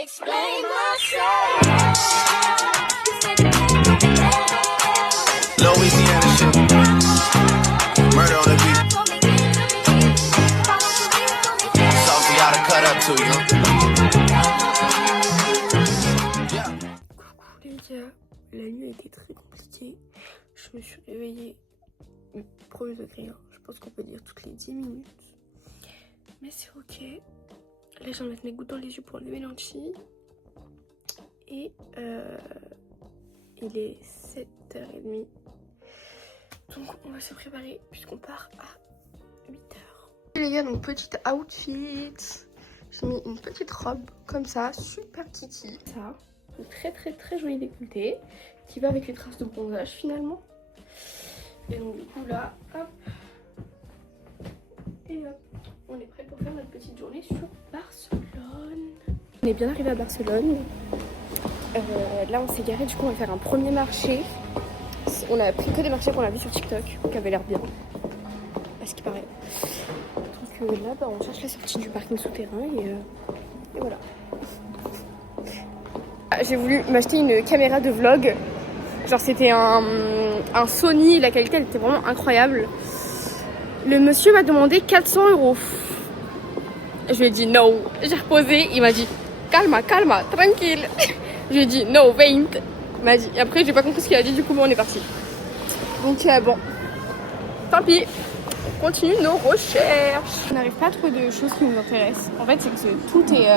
Explain myself. Louisiana shit. Murder on the beat. Something you gotta cut up to, you know? Coucou les gars, la nuit a été très compliquée. Je me suis réveillée, premier degré, hein. Je pense qu'on peut dire toutes les 10 minutes. Mais c'est ok. Là je vais mettre mes gouttes dans les yeux pour enlever l'anti. Et il est 7h30. Donc on va se préparer puisqu'on part à 8h. Les gars, donc petite outfit. J'ai mis une petite robe comme ça, super kiki. Ça, une très joli décolleté qui va avec les traces de bronzage finalement. Et donc du coup là, hop. Et hop, on est prêt pour faire notre petite journée sur Barcelone. On est bien arrivé à Barcelone. Là on s'est garé, du coup on va faire un premier marché. On a pris que des marchés qu'on a vus sur TikTok, qui avaient l'air bien, à ce qui paraît. Donc là bah, on cherche la sortie du parking souterrain et voilà. J'ai voulu m'acheter une caméra de vlog. Genre c'était un Sony, la qualité elle était vraiment incroyable. Le monsieur m'a demandé 400 €. Je lui ai dit no. J'ai reposé, il m'a dit calma, tranquille. Je lui ai dit no, 20. Il m'a dit. Et après j'ai pas compris ce qu'il a dit, du coup on est parti. Donc bon, tant pis, on continue nos recherches. On n'arrive pas à trouver de choses qui nous intéressent. En fait c'est que tout est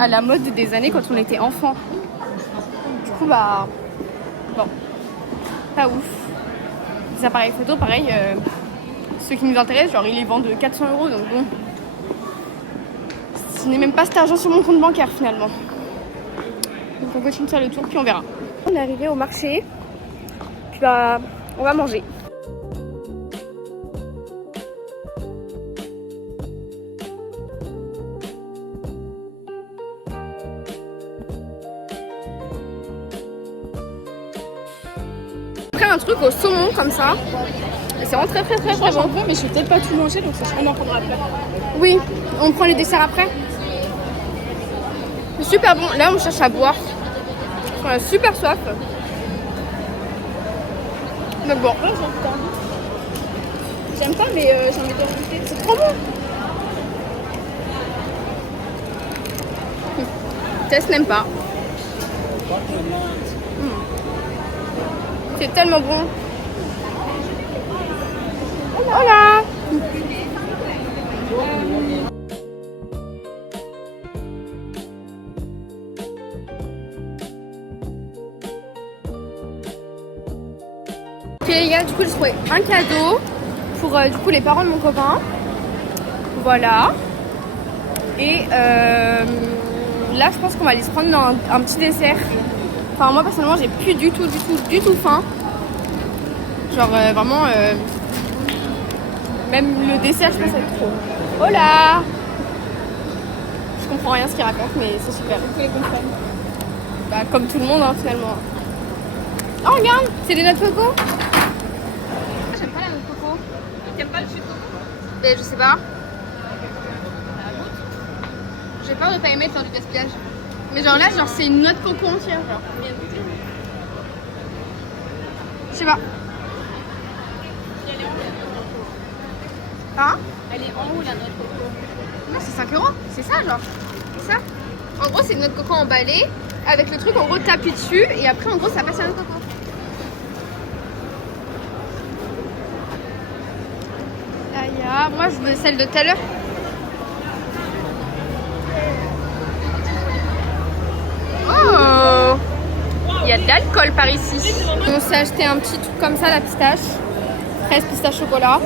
à la mode des années quand on était enfant. Du coup bah bon, pas ouf. Les appareils photo pareil, ceux qui nous intéressent genre ils les vendent 400 €, donc bon, ce n'est même pas cet argent sur mon compte bancaire finalement. Donc on continue de faire le tour puis on verra. On est arrivé au marché, puis bah on va manger. Un truc au saumon comme ça et c'est vraiment très bon. Mais je vais peut-être pas tout manger, donc ça sera en prendre après. Oui, on prend les desserts après. C'est super bon. Là on cherche à boire, on a super soif, donc bon. Ouais, j'aime pas, mais j'ai envie de rajouter. C'est trop bon. Tess n'aime pas. C'est tellement bon. Hola. Ok les gars, du coup j'ai trouvé un cadeau pour du coup les parents de mon copain. Voilà. Et là je pense qu'on va aller se prendre un petit dessert. Enfin moi personnellement j'ai plus du tout faim. Genre vraiment même le dessert je pense que ça va être trop. Hola. Je comprends rien ce qu'il raconte mais c'est super. Faut les comprendre. Bah comme tout le monde hein, finalement. Oh regarde, c'est des noix de coco. J'aime pas la noix de coco. T'aimes pas le jus de coco? Je sais pas. J'ai peur de pas aimer de faire du gaspillage. Mais genre là genre c'est une noix de coco entière genre. Je sais pas. Hein? Elle est en haut la noix de coco. Non c'est 5 €. C'est ça genre. C'est ça. En gros c'est une noix de coco emballée. Avec le truc en gros tapis dessus. Et après en gros ça passe à la noix de coco. Moi je veux celle de tout à l'heure. Oh, il y a de l'alcool par ici. On s'est acheté un petit truc comme ça, la pistache. Fraise, pistache, chocolat.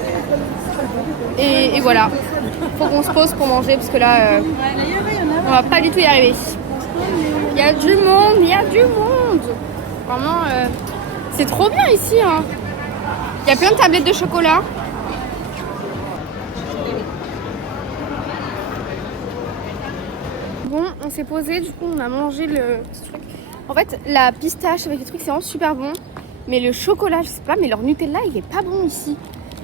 Et voilà. Faut qu'on se pose pour manger parce que là, on va pas du tout y arriver. Il y a du monde. Vraiment, c'est trop bien ici. Hein. Il y a plein de tablettes de chocolat. Bon, on s'est posé, du coup on a mangé le truc. En fait, la pistache avec les trucs c'est vraiment super bon. Mais le chocolat, je sais pas, mais leur Nutella il est pas bon ici.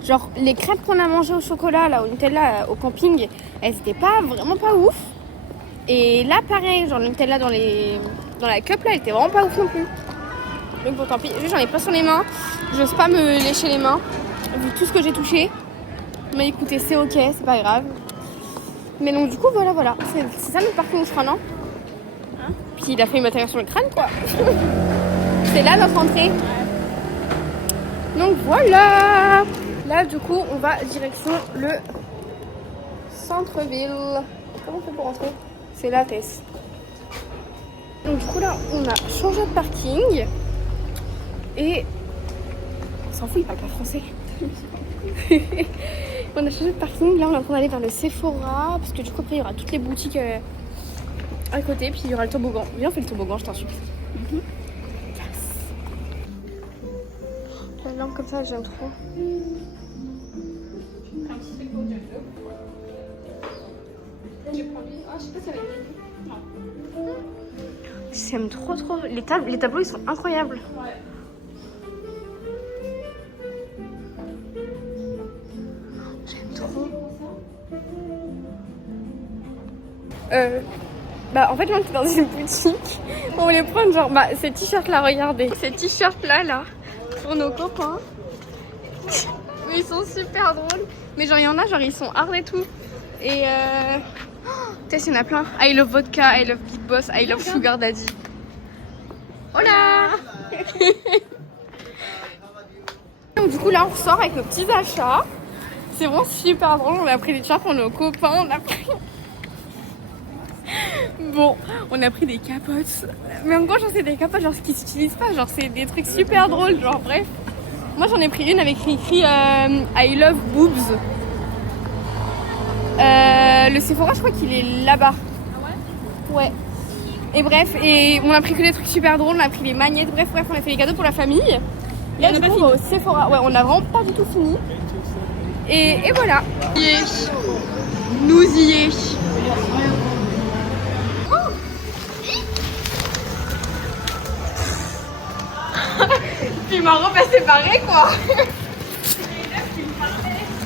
Genre les crêpes qu'on a mangées au chocolat là au Nutella au camping, elles étaient pas vraiment pas ouf. Et là pareil, genre le Nutella dans la cup là, elle était vraiment pas ouf non plus. Donc bon tant pis, j'en ai pas sur les mains. J'ose pas me lécher les mains, vu tout ce que j'ai touché. Mais écoutez, c'est ok, c'est pas grave. Mais donc du coup voilà. C'est ça notre parking je crois, non? Puis il a fait une matériel sur le crâne quoi. C'est là notre entrée. Donc voilà. Là du coup on va direction le centre-ville. Comment on fait pour rentrer? C'est là Tess. Donc du coup là on a changé de parking. Et on s'en fout, il parle pas français. On a changé de parking, là on est en train d'aller vers le Sephora. Parce que du coup après il y aura toutes les boutiques à côté. Puis il y aura le toboggan. Viens on fait le toboggan, je t'en supplie. La lampe comme ça, j'aime trop. J'aime trop. Les tableaux ils sont incroyables. J'aime trop. En fait, on était dans une boutique. On voulait prendre genre ces t-shirts là, regardez. Ces t-shirts là. Pour nos copains. Mais ils sont super drôles. Mais genre il y en a, genre ils sont hard et tout. Et Tess, il y en a plein. I love vodka, I love Big Boss, I love Sugar Daddy. Hola. Donc du coup là on ressort avec nos petits achats. C'est vraiment super drôle. On a pris des t-shirts pour nos copains. Bon, on a pris des capotes. Mais en gros, genre, c'est des capotes genre, qui s'utilisent pas. Genre, c'est des trucs super drôles. Genre, bref. Moi, j'en ai pris une avec écrit I love boobs. Le Sephora, je crois qu'il est là-bas. Ah ouais? Ouais. Et bref, et on a pris que des trucs super drôles. On a pris les magnettes. Bref, on a fait les cadeaux pour la famille. Et là, du coup, on va au Sephora. Ouais, on a vraiment pas du tout fini. Et voilà. Nous y est. Puis ma robe elle s'est barrée quoi.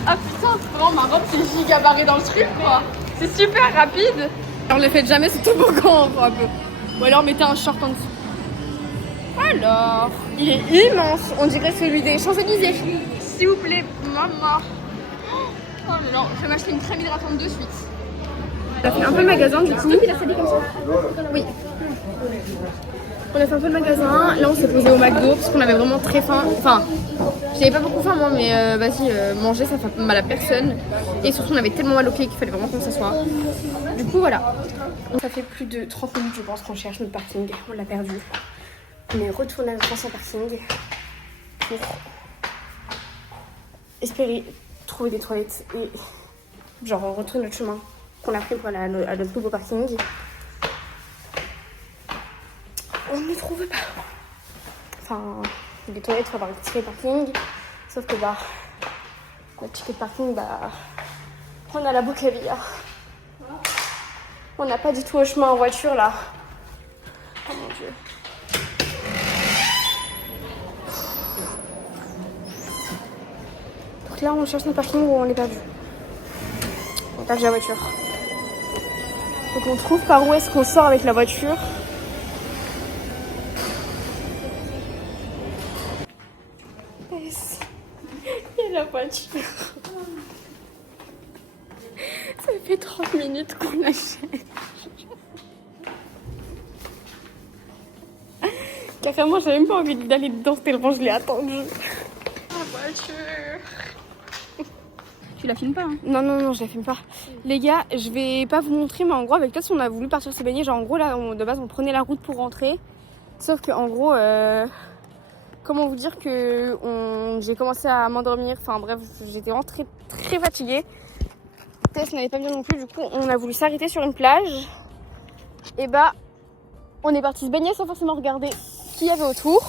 Ah putain, vraiment ma robe c'est giga barré dans le truc quoi. C'est super rapide. Alors ne faites jamais ce toboggan un peu. Ou alors mettez un short en dessous. Alors, il est immense. On dirait celui des Champs-Élysées. S'il vous plaît, maman. Oh là là, je vais m'acheter une crème hydratante de suite. On a fait un peu le magasin du coup. Il a fallu comme ça. Oui. On a fait un peu le magasin, là on s'est posé au McDo parce qu'on avait vraiment très faim. Enfin, j'avais pas beaucoup faim moi, mais vas-y, manger ça fait mal à personne. Et surtout on avait tellement mal au pied qu'il fallait vraiment qu'on s'assoie. Du coup voilà. Ça fait plus de 30 minutes je pense qu'on cherche notre parking, on l'a perdu. On est retourné à notre ancien parking pour espérer trouver des toilettes et genre retrouver notre chemin qu'on a pris pour aller à notre nouveau parking. On ne trouve pas. Enfin, les toilettes, il faut avoir un ticket de parking. Sauf que notre ticket de parking, on a la boucle à billard. On n'a pas du tout au chemin en voiture là. Oh mon dieu. Donc là, on cherche notre parking où on l'est perdu. On perd la voiture. Donc on trouve par où est-ce qu'on sort avec la voiture. Il y a la voiture. Ça fait 30 minutes qu'on la cherche. Carrément, j'avais même pas envie d'aller dedans tellement je l'ai attendu. La voiture. Tu la filmes pas hein? Non, je la filme pas. Les gars, je vais pas vous montrer, mais en gros, avec toi, on a voulu partir se baigner. Genre, en gros, là, de base, on prenait la route pour rentrer. Sauf que, en gros, comment vous dire que j'ai commencé à m'endormir. Enfin, bref, j'étais vraiment très, très fatiguée. Tess n'allait pas bien non plus. Du coup, on a voulu s'arrêter sur une plage. Et on est parti se baigner sans forcément regarder ce qu'il y avait autour.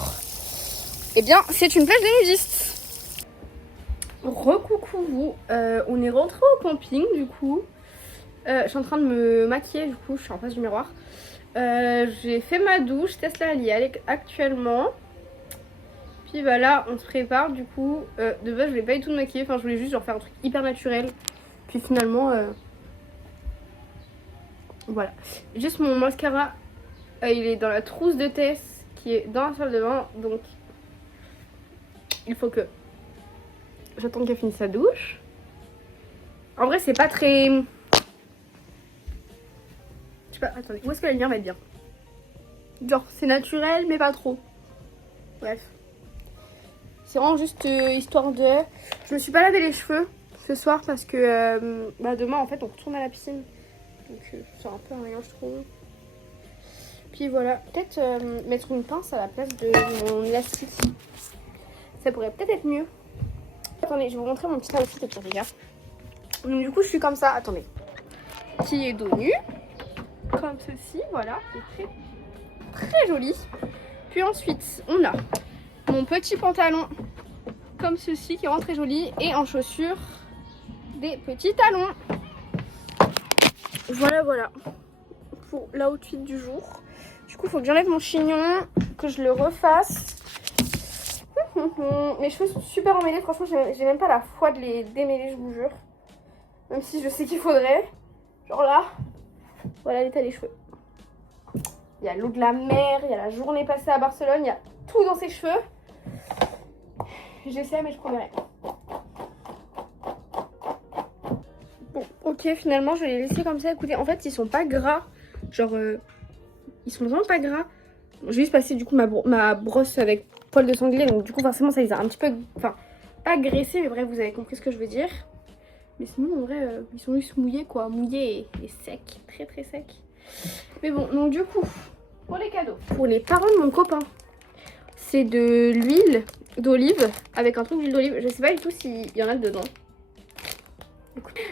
Eh bien, c'est une plage de nudistes. Recoucou vous, on est rentré au camping du coup. Je suis en train de me maquiller du coup, je suis en face du miroir. J'ai fait ma douche, Tesla elle y est actuellement. Puis là on se prépare du coup. De base je voulais pas du tout me maquiller, enfin je voulais juste genre faire un truc hyper naturel. Puis finalement Voilà. Juste mon mascara, il est dans la trousse de Tess qui est dans la salle de bain. Donc, il faut que j'attende qu'elle finisse sa douche. En vrai, c'est pas très... Je sais pas, attendez, où est-ce que la lumière va être bien? Genre, c'est naturel, mais pas trop. Bref. C'est vraiment juste histoire de... Je me suis pas lavé les cheveux ce soir parce que demain, en fait, on retourne à la piscine. Donc, c'est un peu rien, je trouve. Puis voilà, peut-être mettre une pince à la place de mon élastique. Ça pourrait peut-être être mieux. Attendez, je vais vous montrer mon petit outfit, les gars. Donc, du coup, je suis comme ça. Attendez. Qui est dos nu. Comme ceci, voilà. C'est très, très joli. Puis ensuite, on a mon petit pantalon. Comme ceci, qui rend très joli. Et en chaussures, des petits talons. Voilà, voilà. Pour l'outfit du jour. Du coup, il faut que j'enlève mon chignon. Que je le refasse. Mes cheveux sont super emmêlés. Franchement, j'ai même pas la foi de les démêler, je vous jure. Même si je sais qu'il faudrait. Genre là. Voilà l'état des cheveux. Il y a l'eau de la mer. Il y a la journée passée à Barcelone. Il y a tout dans ses cheveux. J'essaie, mais je promets rien. Bon, ok, finalement, je vais les laisser comme ça. Écoutez, en fait, ils sont pas gras. Genre, ils sont vraiment pas gras. Bon, j'ai juste passé du coup ma brosse avec poil de sanglier. Donc, du coup, forcément, ça les a un petit peu. Enfin, pas graissés, mais bref, vous avez compris ce que je veux dire. Mais sinon, en vrai, ils sont juste mouillés, quoi. Mouillés et secs. Très, très secs. Mais bon, donc, du coup, pour les cadeaux. Pour les parents de mon copain, c'est de l'huile d'olive avec un truc d'huile d'olive. Je sais pas du tout s'il y en a dedans.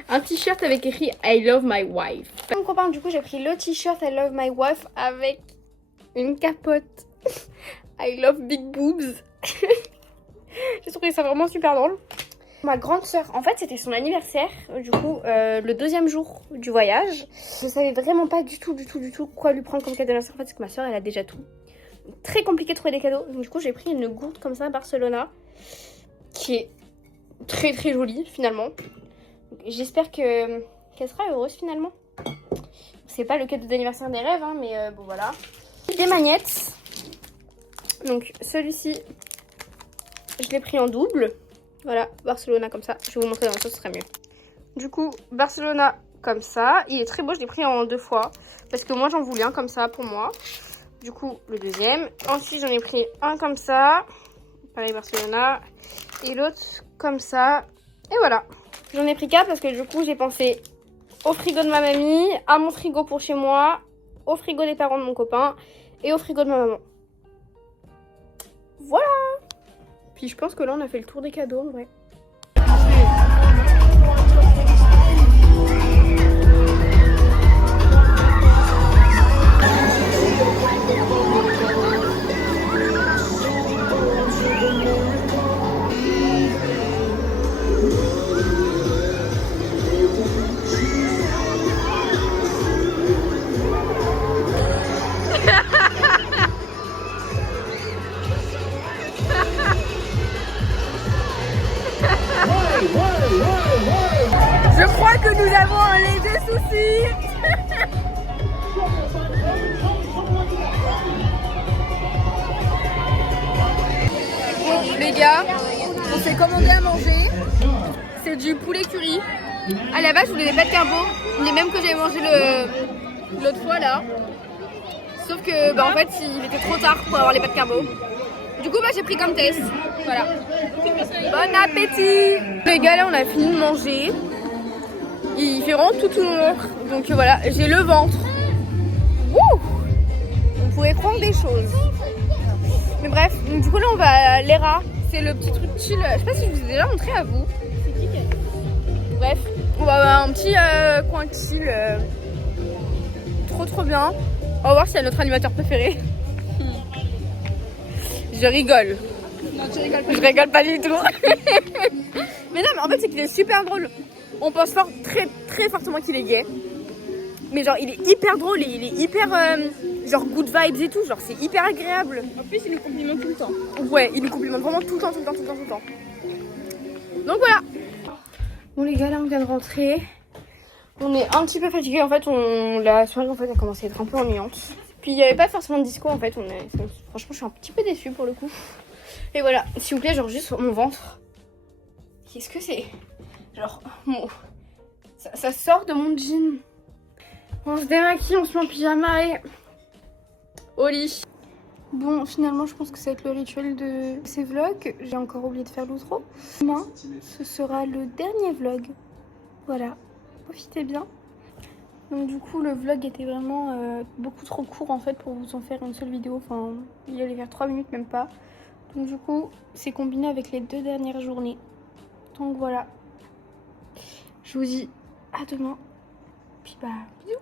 Un t-shirt avec écrit I love my wife. Mon copain, du coup, j'ai pris le t-shirt I love my wife avec une capote I love big boobs. J'ai trouvé ça vraiment super drôle. Ma grande sœur, en fait, c'était son anniversaire, du coup, le deuxième jour du voyage. Je savais vraiment pas du tout quoi lui prendre comme cadeau d'anniversaire, en fait, parce que ma sœur, elle a déjà tout. Très compliqué de trouver des cadeaux. Donc, du coup, j'ai pris une gourde comme ça, Barcelona, qui est très très jolie, finalement. J'espère qu'elle sera heureuse finalement. C'est pas le cadeau d'anniversaire des rêves, hein, mais bon voilà. Des magnettes. Donc celui-ci, je l'ai pris en double. Voilà, Barcelona comme ça. Je vais vous montrer dans le sens, ce serait mieux. Du coup, Barcelona comme ça. Il est très beau, je l'ai pris en 2 fois. Parce que moi j'en voulais un comme ça pour moi. Du coup, le deuxième. Ensuite, j'en ai pris un comme ça. Pareil, Barcelona. Et l'autre comme ça. Et voilà. J'en ai pris 4 parce que du coup j'ai pensé au frigo de ma mamie, à mon frigo pour chez moi, au frigo des parents de mon copain et au frigo de ma maman. Voilà. Puis je pense que là on a fait le tour des cadeaux en vrai. Je crois que nous avons un léger souci. Bon les gars, on s'est commandé à manger. C'est du poulet curry. À la base je voulais des pâtes carbo, les mêmes que j'avais mangé l'autre fois là. Sauf que en fait il était trop tard pour avoir les pâtes carbo. Du coup j'ai pris comme Tess. Voilà. Bon appétit. Les gars là on a fini de manger. Il fait vraiment tout noir. Donc voilà, j'ai le ventre. Wouh! On pourrait prendre des choses. Mais bref, donc du coup là on va à l'ERA. C'est le petit truc chill. Je sais pas si je vous ai déjà montré à vous. Bref, on va à un petit coin chill. Trop bien. On va voir si c'est notre animateur préféré. Je rigole. Non, tu rigoles pas. Je rigole pas du tout. Mais non, mais en fait, c'est qu'il est super drôle. On pense très fortement qu'il est gay. Mais genre, il est hyper drôle et il est hyper genre good vibes et tout. Genre, c'est hyper agréable. En plus, il nous complimente tout le temps. Ouais, il nous complimente vraiment tout le temps. Donc voilà. Bon les gars, là on vient de rentrer. On est un petit peu fatigué en fait, la soirée en fait a commencé à être un peu ennuyante. Puis il n'y avait pas forcément de disco en fait, franchement je suis un petit peu déçue pour le coup. Et voilà, s'il vous plaît, genre juste mon ventre. Qu'est-ce que c'est? Genre, ça sort de mon jean. On se démaquille, on se met en pyjama et au lit. Bon, finalement, je pense que ça va être le rituel de ces vlogs. J'ai encore oublié de faire l'outro. Demain, ce sera le dernier vlog. Voilà, profitez bien. Donc du coup, le vlog était vraiment beaucoup trop court en fait pour vous en faire une seule vidéo. Enfin, il allait vers 3 minutes, même pas. Donc du coup, c'est combiné avec les 2 dernières journées. Donc voilà. Je vous dis à demain. Puis bah, bisous.